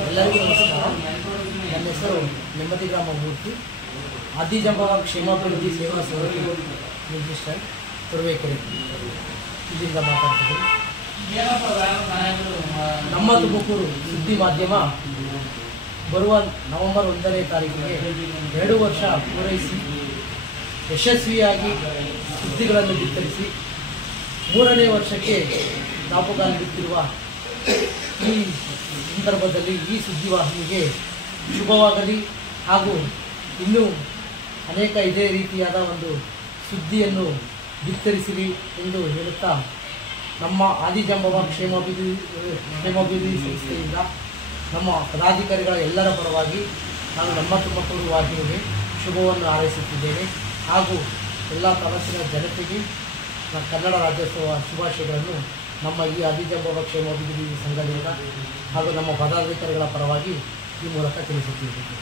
ಎಲ್ಲರಿಗೂ ನಮಸ್ಕಾರ. ನನ್ನ ಹೆಸರು ನೆಮ್ಮದಿ ಗ್ರಾಮ ಮೂರ್ತಿ, ಆದಿಜಾಂಬವ ಕ್ಷೇಮಾಭಿವೃದ್ಧಿ ಸೇವಾ ಸಮಿತಿ ನಿರ್ದಿಷ್ಟ ತುರುವೇಕೆರೆ ಇಲ್ಲಿಂದ ಮಾತಾಡ್ತಿದ್ದೀನಿ. ನಮ್ಮ ತುಮಕೂರು ಸುದ್ದಿ ಮಾಧ್ಯಮ ಬರುವ ನವೆಂಬರ್ 1ನೇ ತಾರೀಕಿಗೆ 2 ವರ್ಷ ಪೂರೈಸಿ ಯಶಸ್ವಿಯಾಗಿ ಸುದ್ದಿಗಳನ್ನು ಬಿತ್ತರಿಸಿ 3ನೇ ವರ್ಷಕ್ಕೆ ದಾಪುಗಾಲು ಬಿಟ್ಟಿರುವ ಈ ಸಂದರ್ಭದಲ್ಲಿ ಈ ಸುದ್ದಿವಾಹಿನಿಗೆ ಶುಭವಾಗಲಿ ಹಾಗೂ ಇನ್ನೂ ಅನೇಕ ಇದೇ ರೀತಿಯಾದ ಒಂದು ಸುದ್ದಿಯನ್ನು ಬಿತ್ತರಿಸಲಿ ಎಂದು ಹೇಳುತ್ತಾ, ನಮ್ಮ ಆದಿಜಾಂಬವ ಕ್ಷೇಮಾಭಿವೃದ್ಧಿ ಸಂಸ್ಥೆಯಿಂದ ನಮ್ಮ ಪದಾಧಿಕಾರಿಗಳ ಎಲ್ಲರ ಪರವಾಗಿ ನಾನು ನಮ್ಮ ತುಮಕೂರು ವಾಹಿನಿಗೆ ಶುಭವನ್ನು ಹಾರೈಸುತ್ತಿದ್ದೇನೆ. ಹಾಗೂ ಎಲ್ಲ ತಾಲೂಕಿನ ಜನತೆಗೆ ಕನ್ನಡ ರಾಜ್ಯೋತ್ಸವ ಶುಭಾಶಯಗಳನ್ನು ನಮ್ಮ ಈ ಆದಿಜಾಂಬವ ಕ್ಷೇಮಾಭಿವೃದ್ಧಿ ಸಂಘದಿಂದ ಹಾಗೂ ನಮ್ಮ ಪದಾಧಿಕಾರಿಗಳ ಪರವಾಗಿ ಈ ಮೂಲಕ ತಿಳಿಸುತ್ತಿದ್ದೇನೆ.